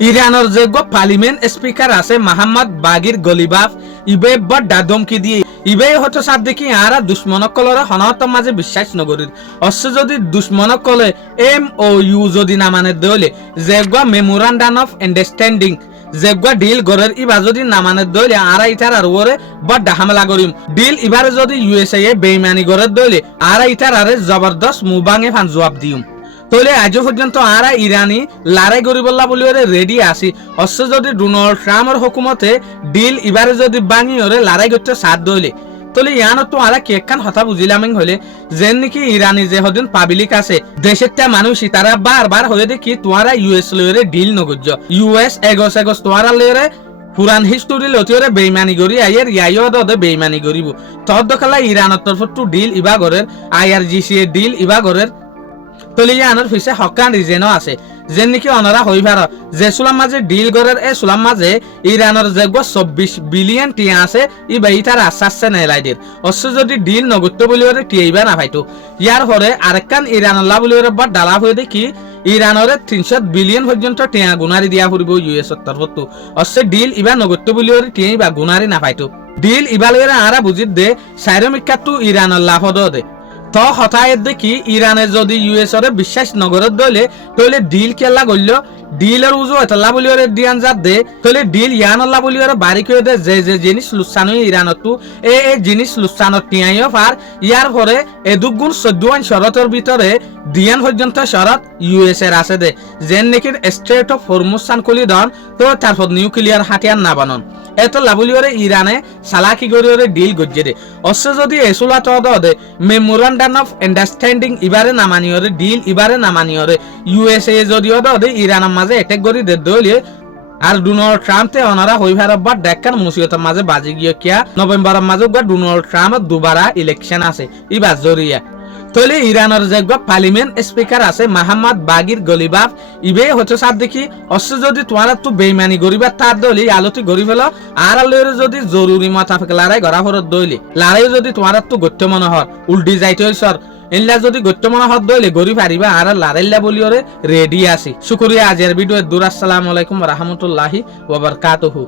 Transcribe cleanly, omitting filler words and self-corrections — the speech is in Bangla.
ইরানের যে পার্লিমেন্ট স্পিকার আছে মোহাম্মদ বাগির গলিবাফ ইবে বড় ধমকি দিয়ে ইবে হতো সাদ দেখি আরা দুশ্মনকলরে হনহতম মাঝে বিশ্বাস নগরীর অশ্ব যদি দুশ্মনকলে MOU যদি না মানে দলে যে মেমোরান্ডাম অফ আন্ডারস্ট্যান্ডিং যেগুয়া ডিল গরের ইবা যদি না মানে দলে আরা ইটার আর ওরে বড় হামলা করিম ডিল ইবারে যদি USA বেইমানি গরের দলে আরা ইটার আরে জবরদস্ত মুবাঙে ফান জবাব দিউম তলে আজ পর্যন্ত আরা ইরানি লড়াই করিবল্লা বলি ওরে রেডি আসি অশ্ব যদি ডোনাল্ড ট্রাম্পের হুকুমতে ডিল ইবারে যদি বাঙি ওরে লড়াই করতে সাথ দইলে তলে ইয়ানো তো আরা কেকখান হতা বুঝিলাম হলে যেন নাকি ইরানি যে হদিন পাবলিক আছে দেশের মানুষই তারা বারবার হয়ে দেখি তোমারা US লইরে ডিল নগজ্য US এগস তোমারা লইরে পুরান হিস্টোরি লতিরে বেইমানি করি আইয়ের ইয়াইও দে বেইমানি করিব তদ দখালা ইরানের তরফ টু ডিল ইবা গরের IRGC এর ডিল ইবা গরের তলে ইয়ানোর পিছে হকান রিজেনও আছে যেন নাকি অনারা হইবার যে সুলাম মাঝে ডিল গরের এ সুলাম মাঝে ইরানের যে 24 বিলিয়ন টিয়া আছে ইবা ইতার আশ্বাসে নেলাইদের অশ্ব যদি ডিল নগত্য বলি ওরে টিয়াইবা না ভাইতো ইয়ার পরে আরেকখান ইরানল্লাহ বলি ওরে বা ডালা হয়ে দেখি ইরানের 300 বিলিয়ন পর্যন্ত টিয়া গুনারি দিয়া ফুরিব US তরফত অশ্ব ডিল ইবা নগত্য বলি ওরে টিয়াইবা গুনারি না ভাইতো ডিল ইবালেরা আরা বুঝিত দে সাইরমিকাতু ইরানল্লাহ দে তো হঠাৎ দেখি ইরানের যদি US এর বিশ্বাস নগরের দলে তলে ডিল কেলা গল্ল ডিলের উজো এতলা বলি ওরে দিয়ান যা দে তলে ডিল ইয়ানল্লা বলি ওরে বাড়ি করে দে যে জিনিস লুসানো ইরানত তু এ জিনিস লুসানো টিয়াইও পার ইয়ার পরে দুগুণ 14 শরতের ভিতরে দিয়ান পর্যন্ত শরত US এর আছে দে যেন নাকি স্ট্রেট অফ হরমুজ সানকুলি দন তো তারপর নিউক্লিয়ার হাতিয়ার না বানন এত লাভলি ওরে ইরানে সালাকি গরি ওরে ডিল গজ্জে দে অশ্ব যদি এসুলা তো দে মেমোরান্ডাম অফ আন্ডারস্ট্যান্ডিং ইবারে না মানি ওরে ডিল ইবারে না মানি ওরে USA যদিও দে ইরানের মাঝে অ্যাটাক করি দে দলিয়ে আর ডোনাল্ড ট্রাম্পতে ওনারা হইবার বার দেখান মুসিবতের মাঝে বাজি গিয়ে কিয়া নভেম্বরের মাঝে ডোনাল্ড ট্রাম্প দুবারা ইলেকশন আছে ইবার জরিয়া তলে ইরানের যে পার্লিমেন্ট স্পিকার আছে মোহাম্মদ বাগির গলিবাফ ইবে হচ্ছে সাথ দেখি অশ্ব যদি তোমার তো বেইমানি গরিবার তার দলি আলোতি গরি ফেল আর আলোর যদি জরুরি মাথাফেক লড়াই গড়া ফরত দইলে লড়াই যদি তোমার তো গত্য মনে হয় উল্টি যাইতে সর এনলা যদি গত্য মনে হয় দইলে গরি পারিবা আর লড়াইলা বলি ওরে রেডি আছি শুকরিয়া আজের ভিডিও দূর আসসালামু আলাইকুম ওয়া রাহমাতুল্লাহি ওয়া বারাকাতুহু।